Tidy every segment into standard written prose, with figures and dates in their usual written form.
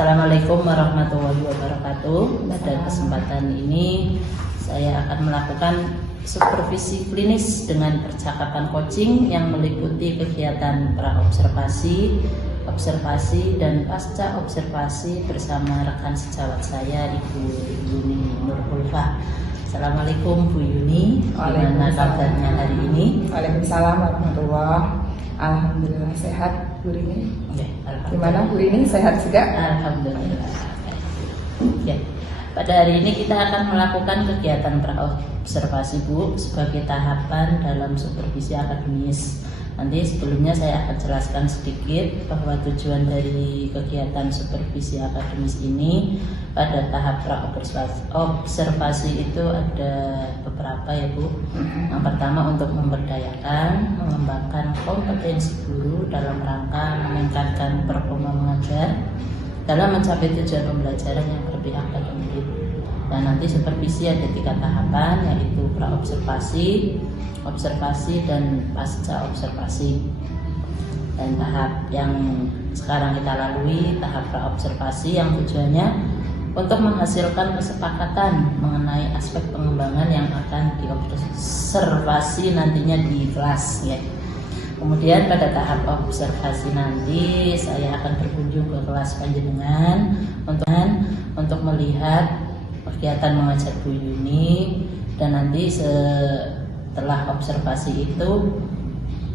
Assalamualaikum warahmatullahi wabarakatuh. Pada kesempatan ini saya akan melakukan supervisi klinis dengan percakapan coaching yang meliputi kegiatan praobservasi, observasi, dan pasca observasi bersama rekan sejawat saya, Ibu Yuni Nurulfa. Assalamualaikum Bu Yuni, bagaimana kabarnya hari ini? Waalaikumsalam warahmatullahi wabarakatuh. Alhamdulillah sehat Bu Rini. Gimana Bu Rini, sehat juga? Alhamdulillah. Ya. Pada hari ini kita akan melakukan kegiatan praobservasi Bu sebagai tahapan dalam supervisi akademis. Nanti sebelumnya saya akan jelaskan sedikit bahwa tujuan dari kegiatan supervisi akademis ini pada tahap praobservasi itu ada beberapa ya Bu. Yang pertama untuk memberdayakan, mengembangkan kompetensi guru dalam rangka meningkatkan performa mengajar dalam mencapai tujuan pembelajaran yang lebih akademik. Dan nanti supervisi ada 3 tahapan, yaitu praobservasi, observasi, dan pasca observasi. Dan tahap yang sekarang kita lalui, tahap praobservasi, yang tujuannya untuk menghasilkan kesepakatan mengenai aspek pengembangan yang akan diobservasi nantinya di kelas ya. Kemudian pada tahap observasi nanti saya akan berkunjung ke kelas panjenengan untuk melihat kegiatan mengajar Bu Yuni, dan nanti setelah observasi itu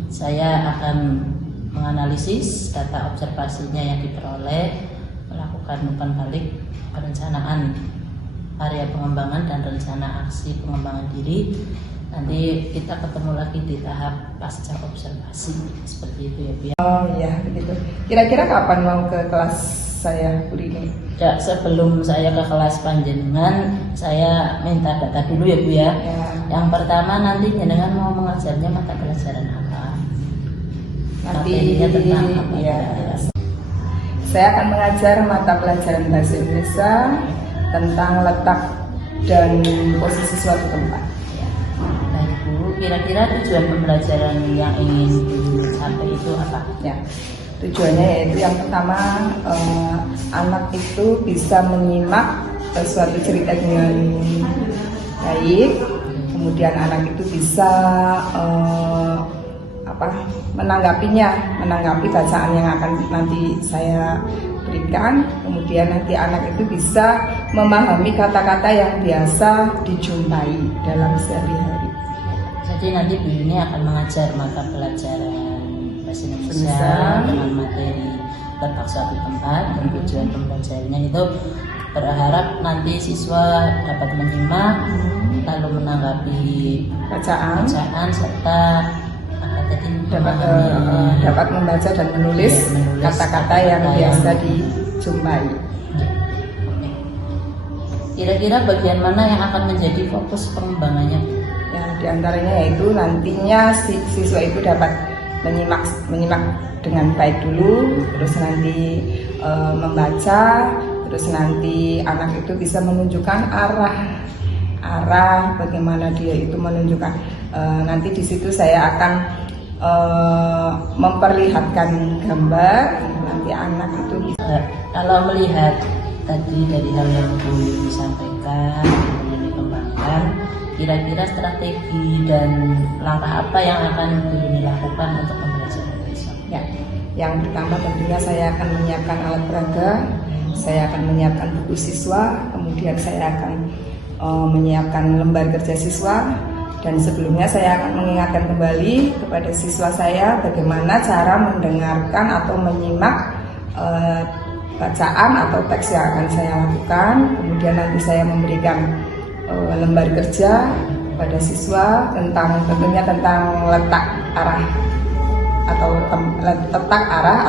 saya akan menganalisis data observasinya yang diperoleh, melakukan umpan balik perencanaan area pengembangan dan rencana aksi pengembangan diri. Nanti kita ketemu lagi di tahap pasca observasi, seperti itu ya Bu. Oh iya begitu. Kira-kira kapan mau ke kelas saya Bu Rini? Ya, sebelum saya ke kelas panjenengan, saya minta data dulu ya Bu ya. Yang pertama, nanti jenengan mau mengajarnya mata pelajaran apa? Materinya tentang apa? Ya. Saya akan mengajar mata pelajaran bahasa Indonesia tentang letak dan posisi suatu tempat. Baik Bu, kira-kira tujuan pembelajaran yang ingin dicapai itu apa? Ya. Tujuannya yaitu yang pertama, anak itu bisa menyimak suatu cerita dengan baik, kemudian anak itu bisa menanggapi bacaan yang akan nanti saya berikan, kemudian nanti anak itu bisa memahami kata-kata yang biasa dijumpai dalam sehari-hari. Jadi nanti Bu Yuni akan mengajar mata pelajaran bahasa Indonesia dengan materi letak suatu tempat, dan tujuan pembelajarannya itu berharap nanti siswa dapat menyimak lalu menanggapi bacaan serta dapat membaca dan menulis kata-kata yang biasa dijumpai. Kira-kira bagian mana yang akan menjadi fokus pengembangannya? Ya, diantaranya yaitu nantinya siswa itu dapat menyimak dengan baik dulu, terus nanti membaca, terus nanti anak itu bisa menunjukkan arah bagaimana dia itu menunjukkan. Nanti di situ saya akan memperlihatkan gambar, nanti anak itu bisa. Kalau melihat tadi dari hal yang Bu Yuni sampaikan, kemudian dikembangkan, kira-kira strategi dan langkah apa yang akan Bu Yuni lakukan untuk pembelajaran besok? Ya, yang pertama tentunya saya akan menyiapkan alat peraga, saya akan menyiapkan buku siswa, kemudian saya akan menyiapkan lembar kerja siswa, dan sebelumnya saya akan mengingatkan kembali kepada siswa saya bagaimana cara mendengarkan atau menyimak bacaan atau teks yang akan saya lakukan. Kemudian nanti saya memberikan lembar kerja pada siswa tentunya tentang letak arah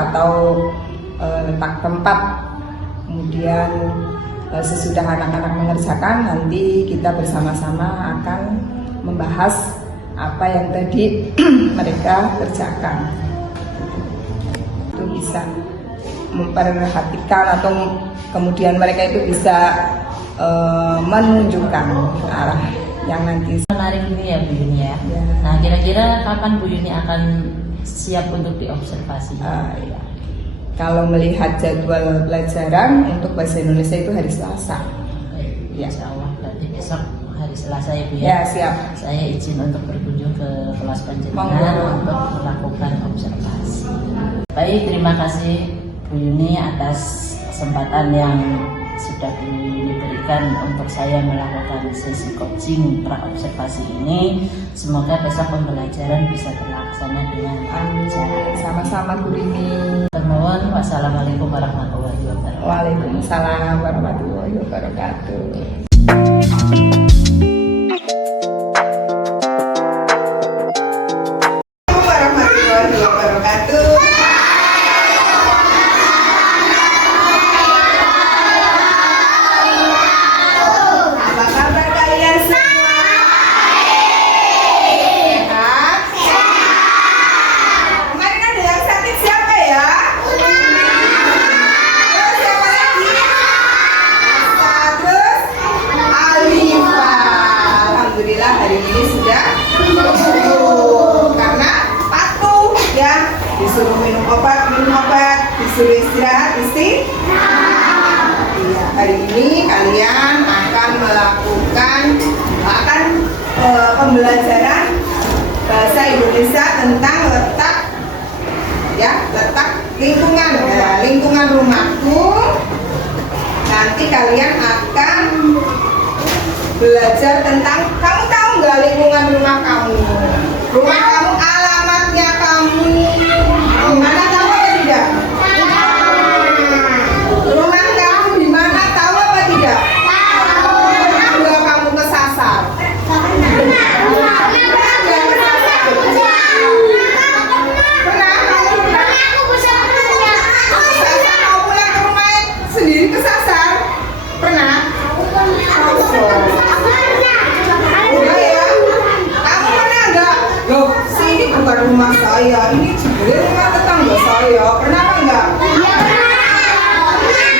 atau letak tempat. Kemudian sesudah anak-anak mengerjakan, nanti kita bersama-sama akan membahas apa yang tadi mereka kerjakan. Itu bisa memperhatikan atau kemudian mereka itu bisa menunjukkan arah yang nanti. Menarik ini ya Bu Yuni ya. Nah, kira-kira kapan Bu Yuni akan siap untuk diobservasi? Ya. Kalau melihat jadwal pelajaran untuk bahasa Indonesia itu hari Selasa. Ya, insya Allah berarti besok hari Selasa ya Bu Ya, ya. siap. Saya izin untuk berkunjung ke kelas panjenengan untuk melakukan observasi. Baik, terima kasih Bu Yuni atas kesempatan yang sudah Bu Yuni berikan untuk saya melakukan sesi coaching praobservasi ini. Semoga besok pembelajaran bisa terlaksana dengan lancar. Sama-sama Bu Rini. Termohon, wassalamualaikum warahmatullahi wabarakatuh. Waalaikumsalam warahmatullahi wabarakatuh. Warahmatullahi wabarakatuh. Apa kabar kalian semua? Sehat? Kemarin ada yang sakit siapa ya? Terus siapa lagi? Terus Alifa. Alhamdulillah hari ini sudah sembuh karena patuh ya. Disuruh minum obat, disuruh istirahat, iya, hari ini kalian akan melakukan pembelajaran bahasa Indonesia tentang letak lingkungan rumahku. Nanti kalian akan belajar tentang, kamu tahu nggak lingkungan rumah kamu? Rumah kamu, alamatnya kamu di mana, tahu apa tidak? Rumah kamu di mana, tahu apa tidak? Pernah nggak kamu kesasar? Sendiri kesasar? Pernah? Enggak ya? Kamu pernah enggak? Loh, sini bukan rumah saya, ini juga rumah tetangga saya. Pernah apa enggak?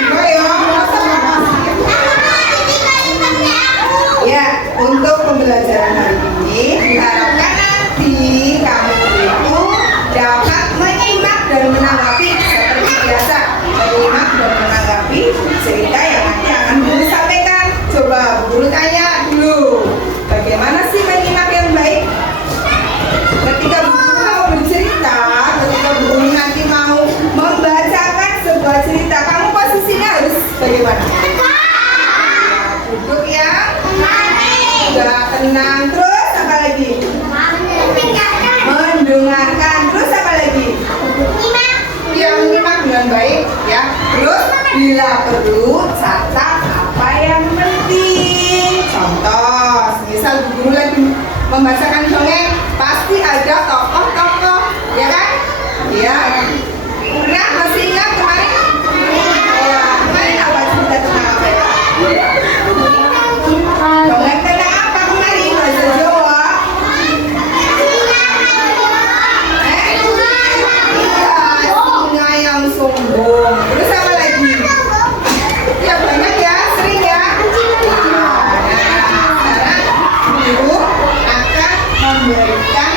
Enggak ya? Masa makasih? Ya, untuk pembelajaran hari ini diharapkan nanti kamu itu dapat menyimak dan menanggapi seperti biasa, menyimak dan menanggapi cerita yang nanti akan Guru sampaikan. Coba Guru tanya dulu, bagaimana sih menyimak yang baik? Ketika Guru mau bercerita, ketika Guru nanti mau membacakan sebuah cerita, kamu posisinya harus bagaimana? Duduk ya, sudah tenang. Terus apa lagi? Mendengarkan. Terus apa lagi? Yang menyimak dengan baik ya. Terus bila perlu catat apa yang penting. Contoh, misal Guru lagi membacakan dongeng, pasti ada tokoh-tokoh, ya kan? Ya. Nah, masih ingat kemarin? Ya, kemarin apa cerita tentang apa ya? Dongeng tentang apa kemarin? Bahasa Jawa. Singa yang sombong. Terus apa lagi? Ya banyak ya, sering ya. Nah, sekarang Guru akan memberikan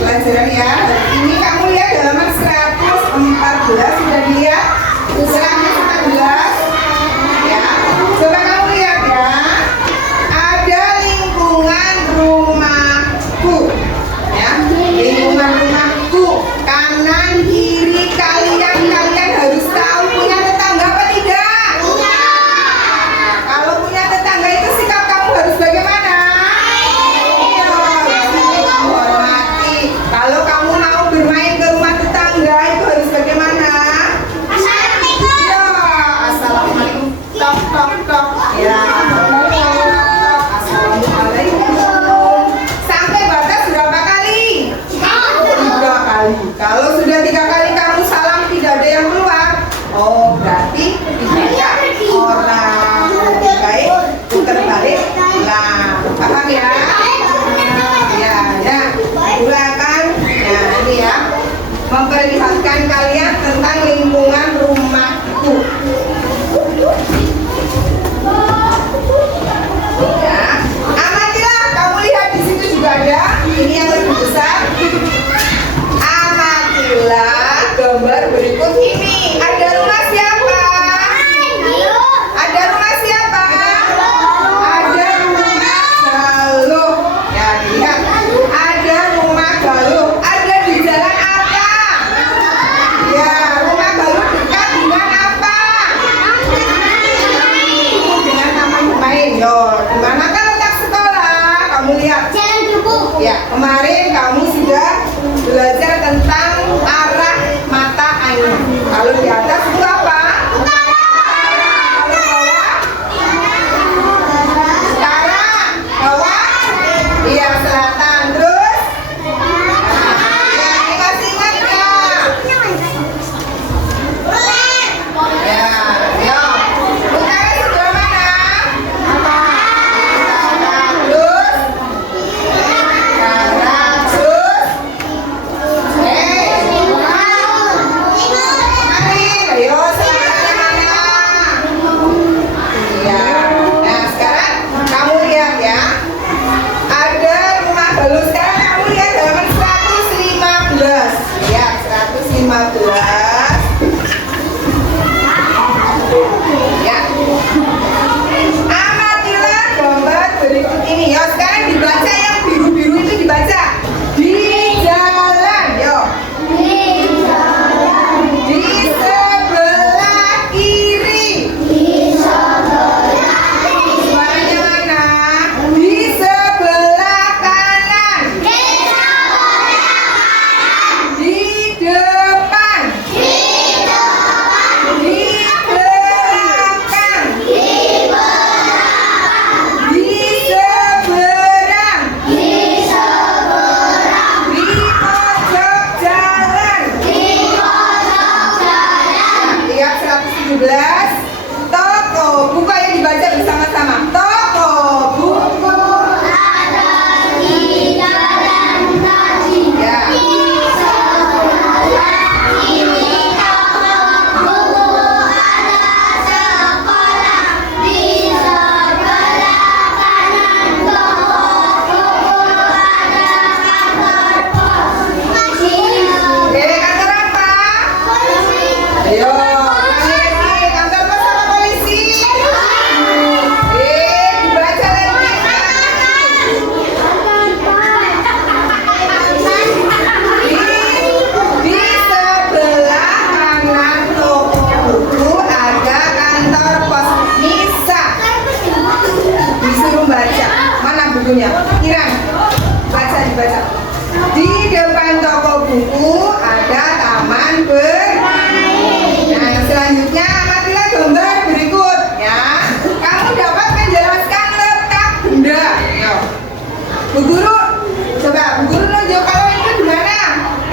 pelajaran ya. Hari ini kamu lihat halaman 114, sudah dilihat? 114 ya. Coba kamu lihat ya. Ada lingkungan rumahku ya. Lingkungan rumahku, kanan kiri kalian harus tahu punya tetangga apa tidak? Kalau punya tetangga itu sikap kamu harus bagaimana? Iya, saling menghormati. Kalau kamu mau bermain ke rumah tetangga itu harus bagaimana? Iya, assalamualaikum. Tok tok tok. Ya. Assalamualaikum. Sampai batas berapa kali? 3 kali. Kalau sudah 3 kali kamu salam tidak ada yang keluar, oh berarti tidak orang. Lebih baik putar balik. Nah, paham ya? Ya. Guru akan ini ya memperlihatkan kalian tentang lingkungan rumahku. Ya, amatilah. Kamu lihat di situ juga ada. Ini yang lebih besar. Amatilah gambar Ya. Amatilah gambar berikut ini. Yo, sekarang dibaca yang biru-biru itu dibaca. Di jalan, yo. Di sebelah kiri. Suaranya mana? Di sebelah kanan. Di depan. Di belakang. Di seberang. Di pojok jalan. Lihat 117. Toko buku yang dibaca bersama-sama. Toko buku. Ya. Kantor apa? Ayo, lagi kantor pos apa polisi? Dibaca lagi. Di sebelah kanan toko buku ada kantor pos. Nisa disuruh baca. Mana bukunya? Kiran, dibaca. Di depan toko buku ada taman bermain. Nah, selanjutnya amatilah gambar berikut ya. Kamu dapat menjelaskan letak benda. Yo. Bu Guru, coba Bu Guru nunjuk kalau itu di mana?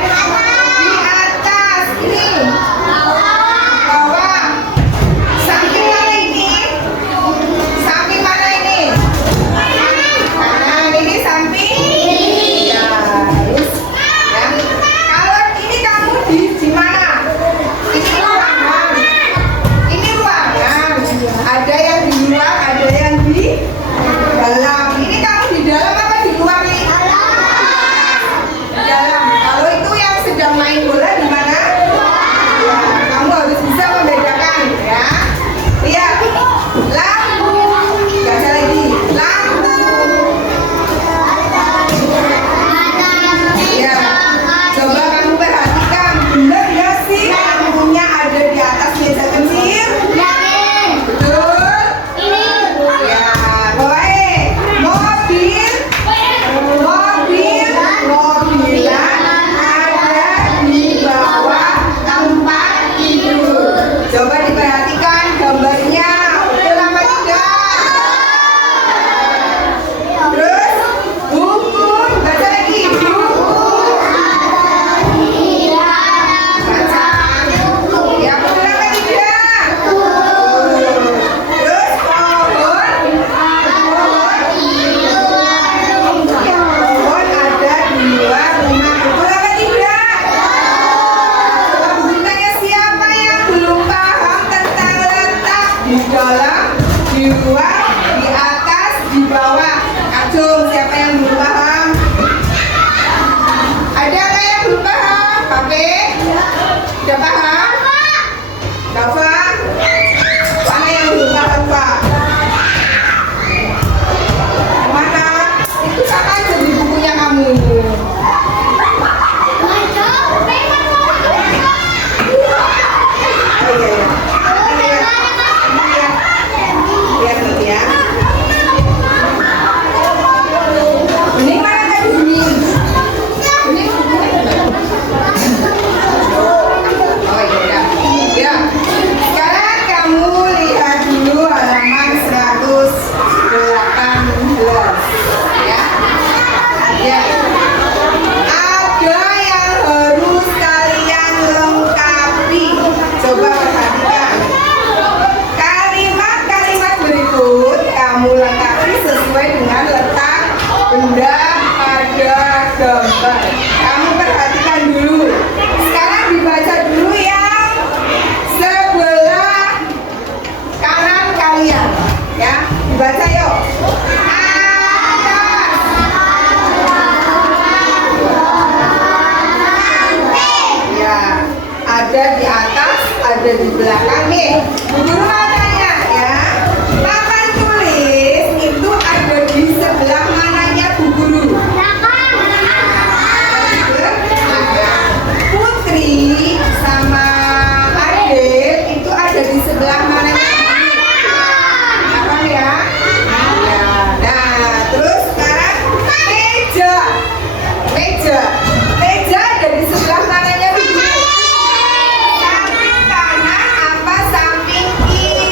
Di atas ini. Bawah. Samping mana ini? Samping mana ini? Kanan, ini samping. Ya, yes. Ya. Kalau ini kamu di mana? Ini ruangan. Ini ruangan. Ada yang di luar, ada yang di dalam. Ini kamu di dalam apa di luar nih? Di dalam. Kalau itu yang sedang main bola di mana? Ya, kamu harus bisa membedakan ya. Lihat. Lampu. Baca lagi. Lampu. Ya, coba kamu perhatikan, benar nggak sih lampunya ada di atas meja kecil? Betul? Ya, baik. Mobilan ada di bawah tempat tidur. Coba diperhatikan gambarnya, betul apa tidak? Terus buku, baca lagi. Ya, betul apa tidak? Terus pohon. Ya, pohon ada di luar rumah. Betul apa tidak? Coba bukunya siapa yang belum paham tentang letak di dalam, di luar, di atas, di bawah? Acung, siapa yang belum paham? Ada nggak yang belum paham? Pape? Udah paham? Dava? Mana yang belum paham, Pak? Mana? Itu sama aja di bukunya kamu. Oh iya, iya. Lihat nanti ya. Bening mana tadi Bening? Bening bukunya mana? Oh iya. ada di atas, ada di belakang nih. Bu Guru mau tanya ya, papan tulis itu ada di sebelah mananya Bu Guru? Putri sama Adel itu ada di sebelah mananya? Apa ya? Ya. Nah, terus sekarang meja. Meja ada di sebelah mananya Bu Guru? Samping kanan apa samping kiri?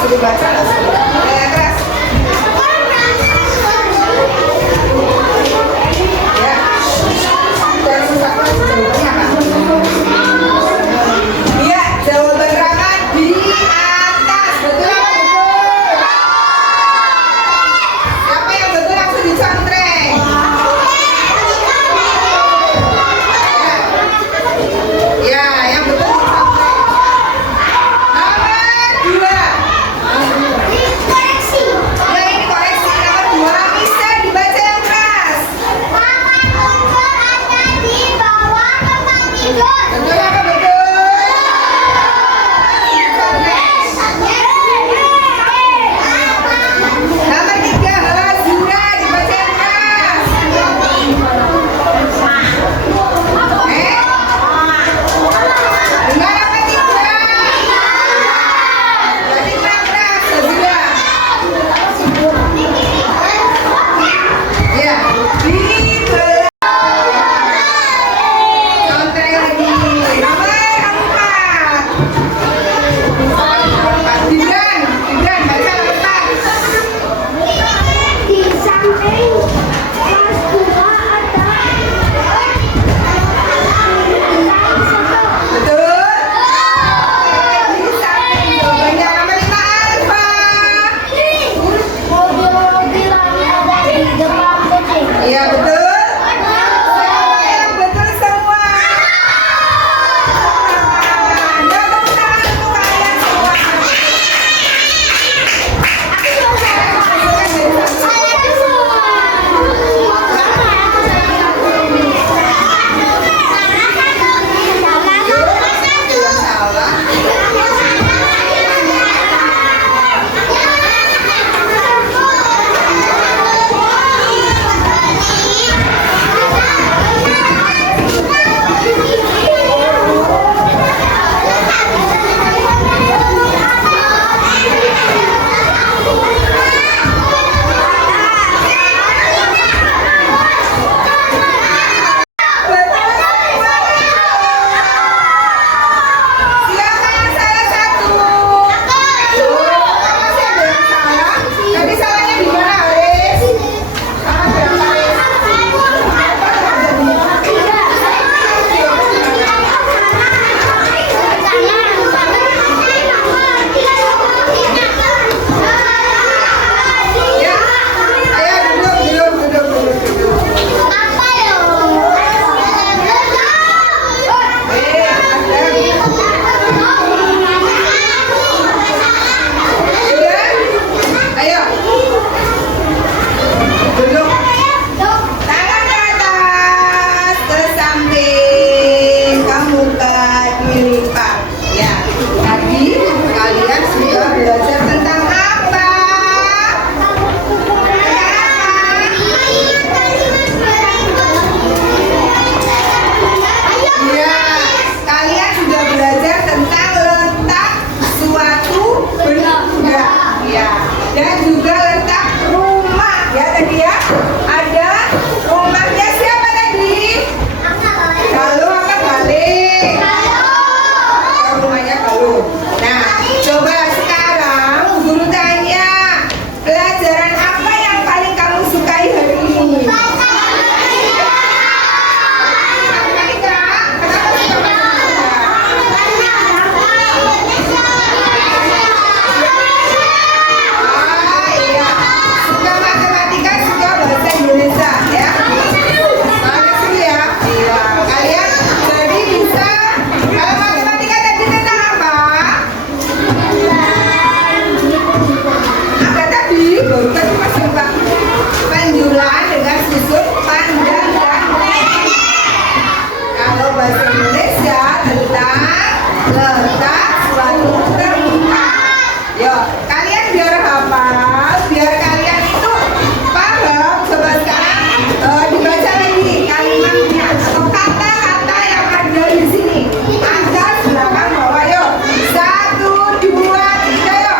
suruh baca nggak suruh. Ya, keras. Ya. Dan siapa jawabannya apa? Iya, jawaban Rama di atas. Betul apa betul? Siapa yang betul langsung dicontreng. Ya, yang betul dicontreng. Nomor 2. Ya, ini koreksi. Nomor 2 bisa dibaca yang keras. Betul apa betul? Nomor 3 Hazura dibaca yang keras. Dengar apa tidak? Berarti kurang keras Hazura. Ya, di contreng lagi. Nomor 4. Gibran, baca letak. Di samping kelas 2 ada Betul? Di samping jawabannya nomor 5 Alfa. mobil-mobil yang ada di depan kucing. Iya betul. Siapa yang betul semua? Ya, tepuk tangan untuk kalian semua. Siapa yang salah satu? Masih ada yang salah? Tadi salahnya di mana, Haris? Sama berapa, Haris? Ya, ayo duduk. Sudah? Ayo. Duduk. Tangan ke atas, ke samping, kamu dilipat. Ya, tadi kalian sudah belajar tentang apa? Ya, kalian sudah belajar tentang letak suatu benda. Ya, dan juga letak rumah. Ya tadi ya, ada rumahnya siapa tadi? Galuh apa Galih? Rumahnya Galuh. Nah, coba sekarang guru tanya, pelajaran apa yang paling kamu sukai hari ini? Matematika. Kenapa suka matematika? Iya, suka matematika, suka bahasa Indonesia, ya. Soalnya seru ya. Iya, kalian jadi bisa. Kalau matematika tadi tentang apa? Apa tadi? Baru tadi masih lupa. Penjulaan dengan susun panjang dan pendek. Kalau bahasa Indonesia tentang letak suatu tempat. Yo, kalian biar hafal, biar kalian itu paham. Coba sekarang dibaca lagi kalimatnya atau kata-kata yang ada di sini. Atas, belakang, bawah. Yo, 1, 2, 3, yo.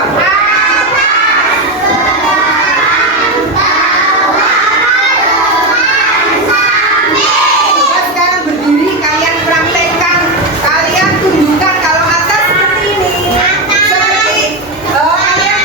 Coba sekarang berdiri, kalian praktekkan. Kalian tunjukkan kalau atas seperti ini. Seperti kalian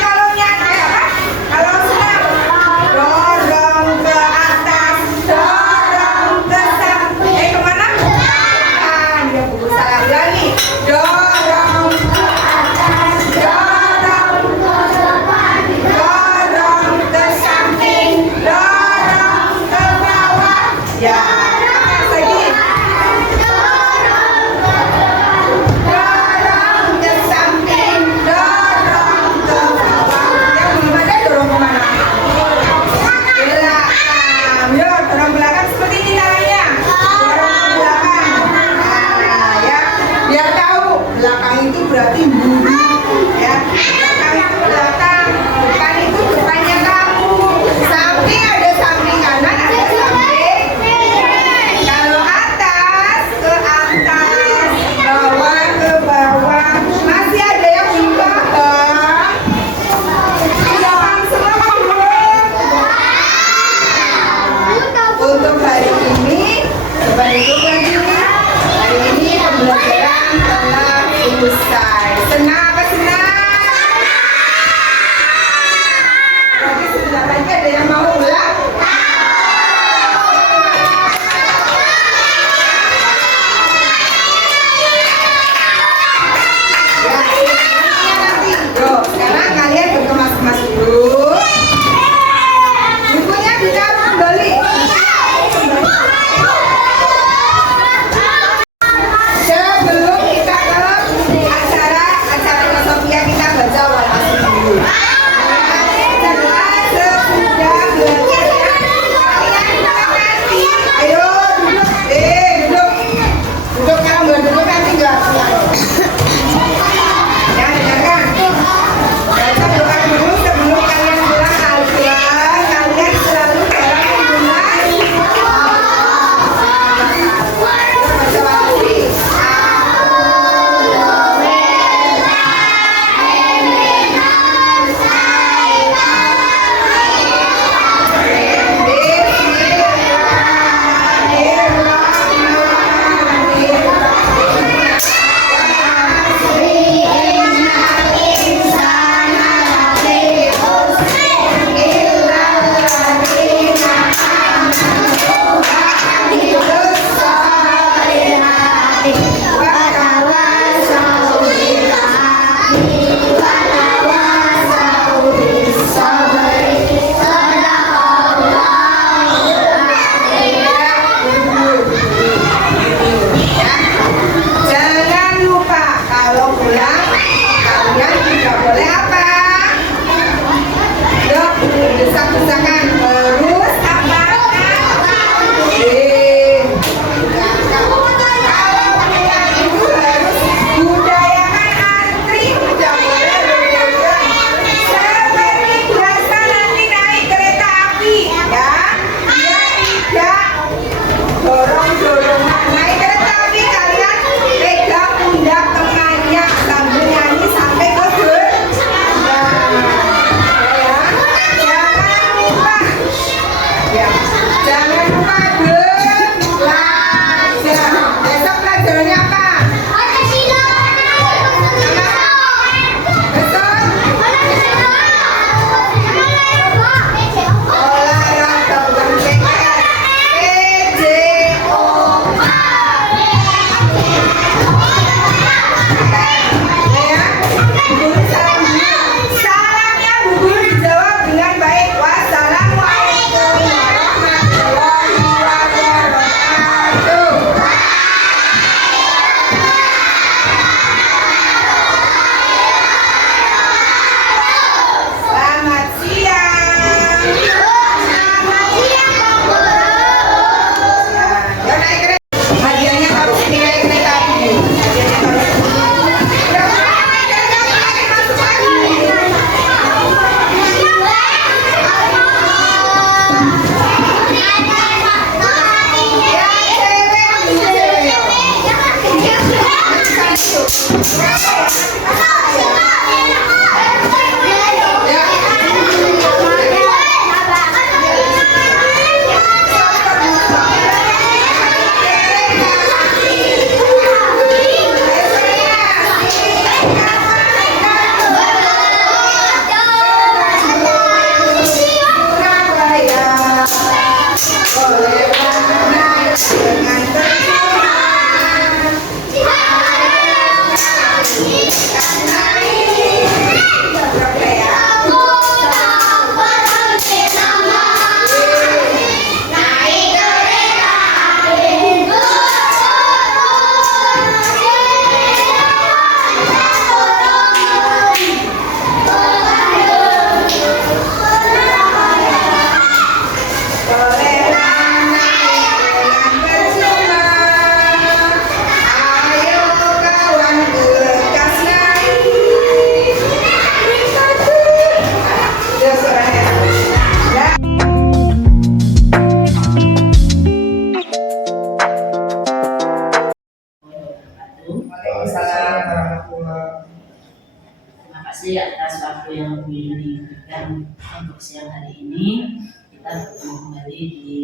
waktu yang Bu Yuni berikan untuk siang hari ini, kita bertemu kembali di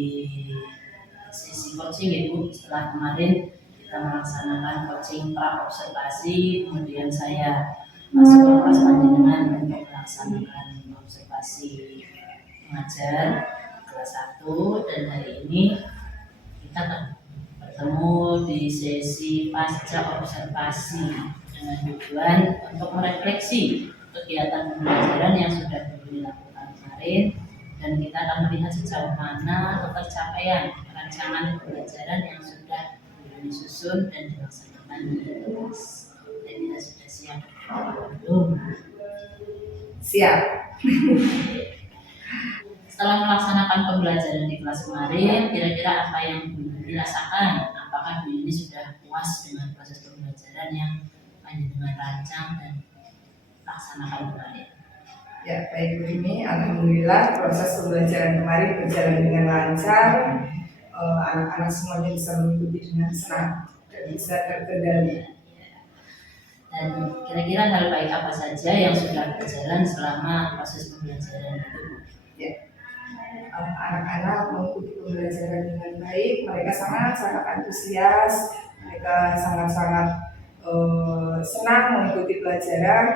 sesi coaching ya Bu. Setelah kemarin kita melaksanakan coaching pra observasi, kemudian saya masuk ke kelas panjenengan untuk melaksanakan observasi mengajar kelas 1, dan hari ini kita akan bertemu di sesi pasca observasi dengan tujuan untuk merefleksi kegiatan pembelajaran yang sudah dilakukan kemarin, dan kita akan melihat sejauh mana ketercapaian rancangan pembelajaran yang sudah disusun dan dilaksanakan di kelas. Dan kita sudah siap belum? Siap. Setelah melaksanakan pembelajaran di kelas kemarin, kira-kira apa yang Bu Yuni dirasakan? Apakah Bu Yuni sudah puas dengan proses pembelajaran yang panjenengan rancang dan laksanakan kemarin? Ya, baik Bu Yuni, alhamdulillah proses pembelajaran kemarin berjalan dengan lancar. Anak-anak semuanya bisa mengikuti dengan senang dan bisa terkendali. Dan kira-kira hal baik apa saja yang sudah berjalan selama proses pembelajaran itu? Ya, anak-anak mengikuti pembelajaran dengan baik, mereka sangat-sangat antusias, mereka sangat-sangat senang mengikuti pelajaran,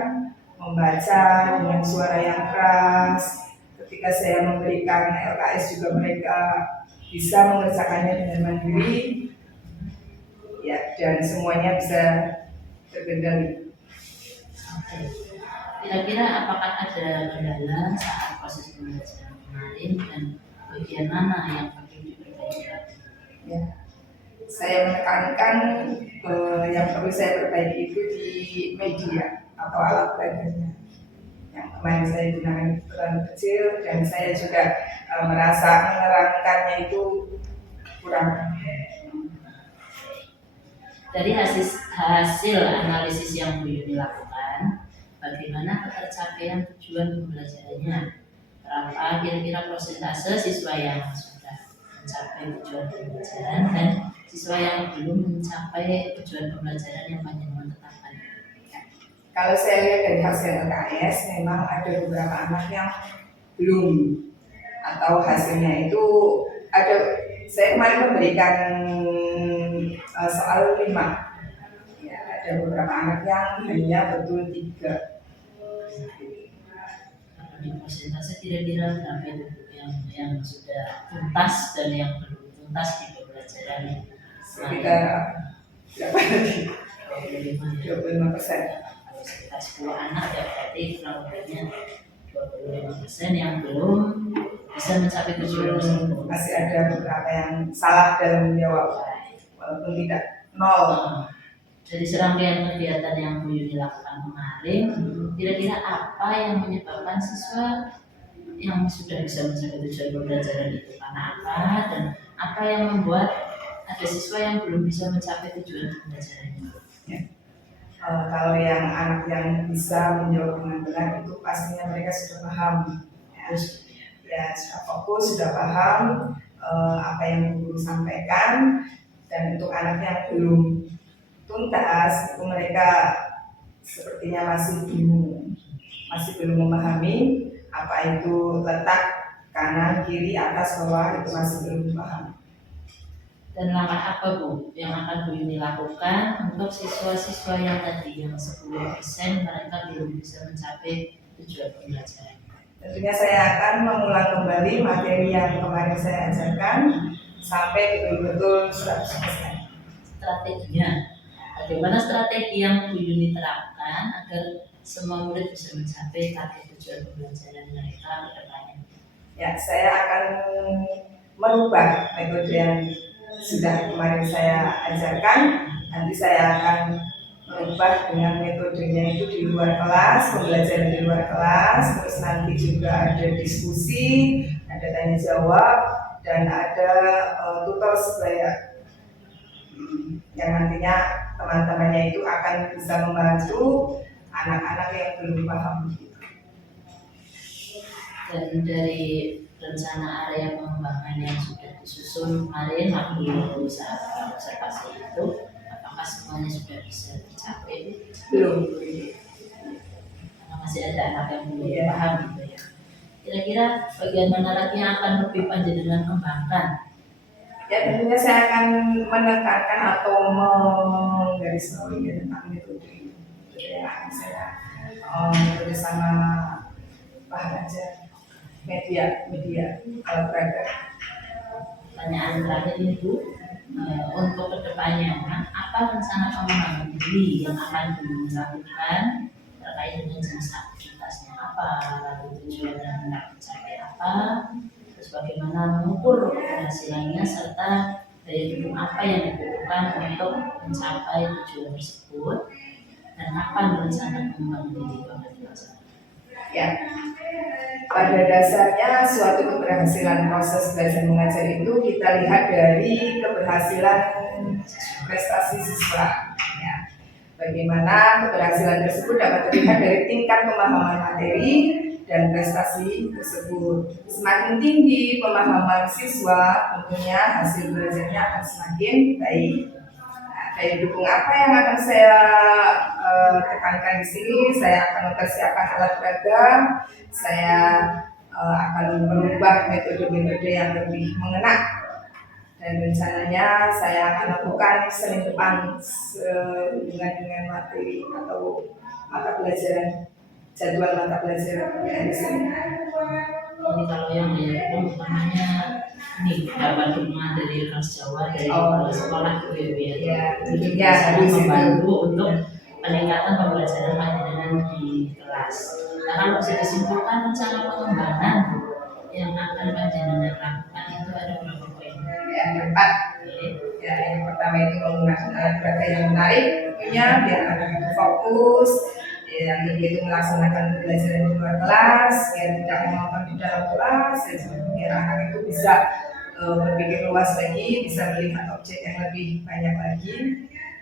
membaca dengan suara yang keras. Ketika saya memberikan LKS juga mereka bisa mengerjakannya dengan mandiri, ya, dan semuanya bisa terkendali. Oke. Kira-kira apakah ada kendala saat proses pembelajaran kemarin dan bagian mana yang perlu diperbaiki lagi? Ya, saya menekankan yang perlu saya perbaiki itu di media atau alat peraganya. Yang kemarin saya gunakan terlalu kecil dan saya juga merasa menerangkannya itu kurang. Dari hasil analisis yang Bu Yuni lakukan, bagaimana ketercapaian tujuan pembelajarannya? Berapa kira-kira persentase siswa yang sudah mencapai tujuan pembelajaran dan siswa yang belum mencapai tujuan pembelajaran yang panjenengan tetapkan? Kalau saya lihat dari hasil LKS, memang ada beberapa anak yang belum, atau hasilnya itu ada. Saya kemarin memberikan soal 5. Ya, ada beberapa anak yang hanya betul 3. Di persentase kira-kira berapa itu yang sudah tuntas dan yang belum tuntas di pembelajaran? Sekitar berapa lagi? 25%. Kalau sekitar 10 anak ya berarti kurang lebihnya 25% yang belum bisa mencapai tujuan tersebut. Masih ada beberapa yang salah dalam menjawab, walaupun tidak 0. Dari serangkaian kegiatan yang Bu Yuni lakukan kemarin, kira-kira apa yang menyebabkan siswa yang sudah bisa mencapai tujuan pembelajaran itu karena apa, dan apa yang membuat ada siswa yang belum bisa mencapai tujuan pembelajaran itu? Ya. Kalau yang anak yang bisa menjawab dengan benar itu pastinya mereka sudah paham, ya sudah fokus, sudah paham apa yang guru sampaikan. Dan untuk anak yang belum tuntas itu mereka sepertinya masih belum memahami apa itu letak kanan, kiri, atas, bawah, itu masih belum paham. Dan langkah apa Bu yang akan Bu Yuni lakukan untuk siswa-siswa yang tadi yang 10% mereka belum bisa mencapai tujuan pembelajaran? Tentunya saya akan mengulang kembali materi yang kemarin saya ajarkan sampai betul-betul 100%. Strateginya, bagaimana strategi yang Bu Yuni terapkan agar semua murid bisa mencapai target tujuan pembelajaran mereka ke depannya? Ya, saya akan merubah metode yang sudah kemarin saya ajarkan. Nanti saya akan merubah dengan metodenya itu di luar kelas, pembelajaran di luar kelas. Terus nanti juga ada diskusi, ada tanya jawab, dan ada tutor sebaya yang nantinya teman-temannya itu akan bisa membantu anak-anak yang belum paham. Dan dari rencana area pengembangan yang sudah disusun kemarin waktu saat observasi itu, apakah semuanya sudah bisa tercapai? Belum. masih ada anak yang belum paham gitu ya. Kira-kira bagian mana lagi yang akan lebih panjenengan kembangkan? Ya tentunya saya akan menekankan atau menggarisbawahi tentang metode yang akan saya bersama Pak Raja media alat peraga. Pertanyaan terakhir ini Bu, untuk kedepannya apa rencana pengembangan diri yang akan dilakukan terkait dengan jenis aktivitasnya apa, lalu tujuan dan hendak mencapai apa, terus bagaimana mengukur keberhasilannya serta daya dukung apa yang dibutuhkan untuk mencapai tujuan tersebut dan kapan rencana pengembangan diri itu akan dilaksanakan. Ya, pada dasarnya suatu keberhasilan proses belajar mengajar itu kita lihat dari keberhasilan prestasi siswa. Ya. Bagaimana keberhasilan tersebut dapat terlihat dari tingkat pemahaman materi dan prestasi tersebut. Semakin tinggi pemahaman siswa, tentunya hasil belajarnya akan semakin baik. Daya dukung apa yang akan saya tekankan di sini? Saya akan mempersiapkan alat peraga, saya akan merubah metode-metode yang lebih mengena, dan rencananya saya akan lakukan Senin depan dengan materi atau mata pelajaran, jadwal mata pelajaran yang di sini. Ini kalau yang namanya ini dapat dukungan dari kelas Jawa dari kepala sekolah gitu ya. Tentunya bisa membantu untuk peningkatan pembelajaran panjenengan di kelas. Nah, kalau bisa disimpulkan rencana pengembangan yang akan panjenengan lakukan itu ada berapa poin? Ya, ada 4. Ya, yang pertama itu menggunakan alat peraga yang menarik, tentunya biar anak itu fokus. Yang kedua itu melaksanakan pembelajaran di luar kelas, biar tidak menonton di dalam kelas, biar anak itu bisa berpikir luas lagi, bisa melihat objek yang lebih banyak lagi.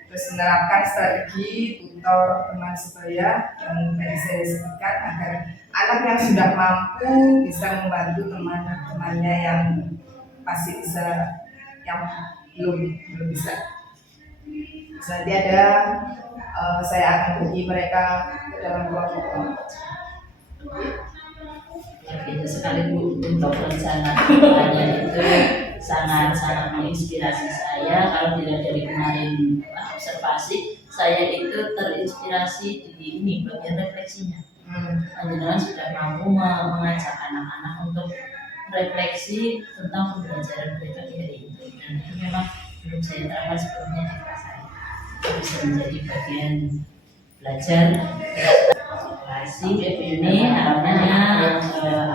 Terus menerapkan strategi tutor teman sebaya yang tadi saya sebutkan agar anak yang sudah mampu bisa membantu teman-temannya yang masih bisa, yang belum bisa. Terus nanti ada saya akan bagi mereka ke dalam kelompok. Itu sekali Bu, untuk rencana kedepannya itu sangat-sangat menginspirasi saya. Kalau tidak dari kemarin observasi, saya itu terinspirasi di ini bagian refleksinya. Panjenengan sudah mampu mengajak anak-anak untuk refleksi tentang pembelajaran mereka di hari itu, dan itu memang belum saya terapkan sebelumnya di kelas saya. Itu bisa menjadi bagian belajar. Terima kasih Bu Yuni, harapannya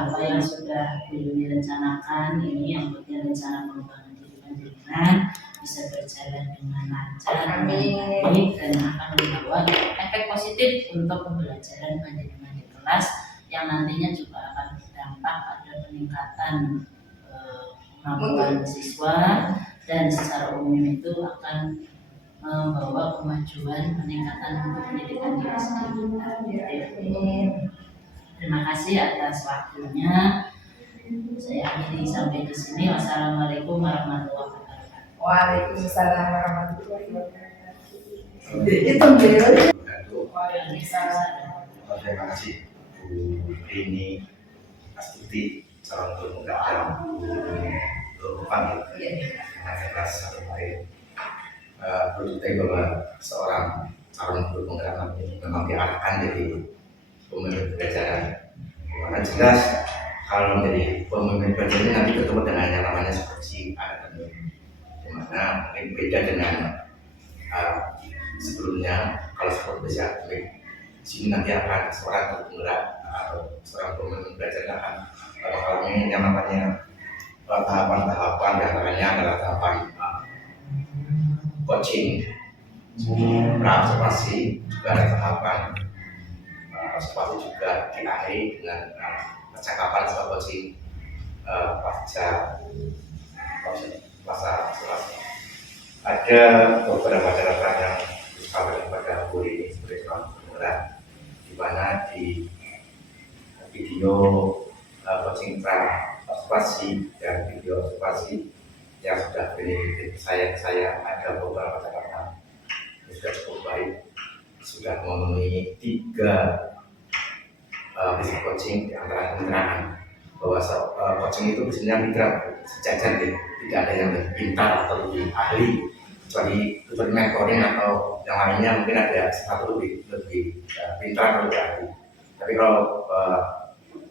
apa yang sudah Bu Yuni rencanakan ini yang bagian rencana pengembangan diri panjenengan bisa berjalan dengan lancar, baik, dan akan membawa efek positif untuk pembelajaran panjenengan di kelas yang nantinya juga akan berdampak pada peningkatan kemampuan siswa dan secara umum itu akan membawa kemajuan peningkatan untuk pendidikan di SD kita. Terima kasih atas waktunya. Saya akhiri sampai di sini. Wassalamualaikum warahmatullahi wabarakatuh. Waalaikumsalam warahmatullahi wabarakatuh. Itu beliau. Terima kasih Bu Rini Astuti, calon guru muda Guru Panggil kelas 1 baik. Perlu diketahui bahwa seorang calon guru penggerak ini memang diarahkan jadi pemimpin pembelajaran. Karena jelas kalau menjadi pemimpin pembelajaran ini nanti ketemu dengan yang namanya supervisi akademik, dimana mungkin beda dengan sebelumnya. Kalau supervisi akademik di sini nanti akan seorang penggerak atau seorang pemimpin pembelajaran akan mengalami yang namanya tahapan-tahapan, diantaranya adalah tahapan coaching, observasi, juga ada tahapan observasi juga diakhiri dengan percakapan sebuah coaching pasca observasi. Ada beberapa catatan yang disampaikan pada Bu ini sebagai seorang penggerak, di mana di video coaching observasi dan video observasi yang sudah beri saya ada beberapa catatan yang sudah cukup baik, sudah memenuhi 3 prinsip coaching di antara kemitraan, bahwa coaching itu biasanya mitra sejajar ya, tidak ada yang lebih pintar atau lebih ahli, kecuali mentoring atau yang lainnya mungkin ada satu lebih pintar atau lebih ahli. Tapi kalau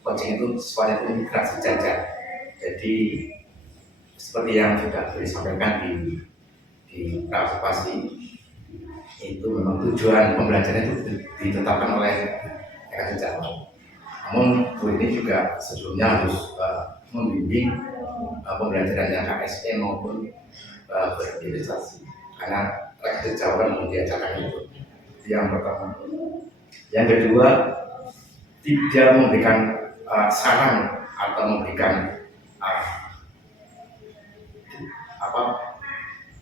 coaching itu semuanya itu mitra sejajar. Jadi seperti yang sudah disampaikan di observasi, itu memang tujuan pembelajaran itu ditetapkan oleh Eka Jawa. Namun guru ini juga sebelumnya harus membimbing pembelajaran yang KSE maupun berorganisasi, karena Eka Jawa yang diajarkan itu yang pertama. Yang kedua, tidak memberikan saran atau memberikan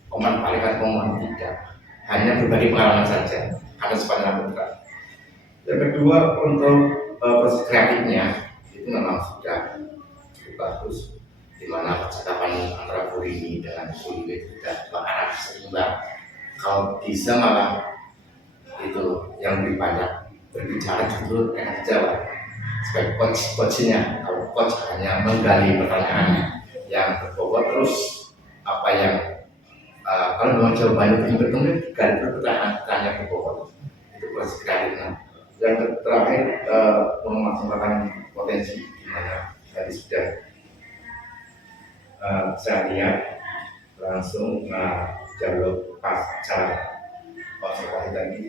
komentar balik atau tidak, hanya berbagi pengalaman saja karena sepanjang putra. Yang kedua, untuk proses kreatifnya itu memang sudah cukup bagus, di mana percakapan antara guru ini dengan guru itu sudah berarah seimbang. Kalau bisa malah itu yang lebih banyak berbicara justru dengan Jawa sebagai coachnya. Kalau coach hanya menggali pertanyaan yang berbobot, terus apa yang kalau memang jawabannya belum bertemu, gali pertanyaan berbobot, itu proses kreatifnya. Yang terakhir, memaksimalkan potensi, di mana tadi sudah saya lihat langsung jalur pasca observasi tadi,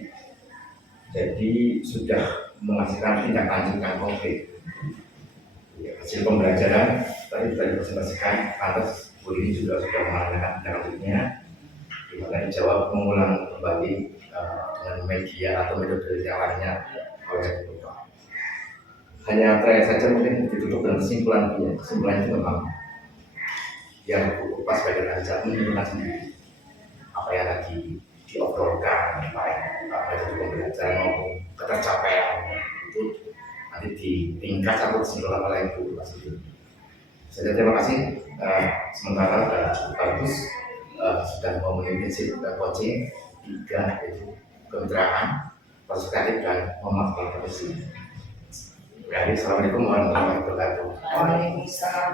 jadi sudah menghasilkan tindak lanjut yang konkret. Ya, hasil pembelajaran tadi sudah dipresentasikan, atas guru ini juga sudah menanyakan tindak lanjutnya, di mana dijawab mengulang kembali dengan media atau metode yang lainnya oleh Bapak. Hanya terakhir saja mungkin ditutup dengan kesimpulan dia. Kesimpulan itu memang yang pas bagian aja menentukan sendiri apa yang tadi diobrolkan, baik metode pembelajaran maupun ketercapaian itu nanti ditingkat atau disimpulan oleh guru sendiri. Saya terima kasih. Sementara cukup bagus, sudah memenuhi prinsip coaching 3, yaitu kemitraan, proses kreatif, dan memanfaatkan profesi. Assalamualaikum warahmatullahi wabarakatuh. Waalaikumsalam.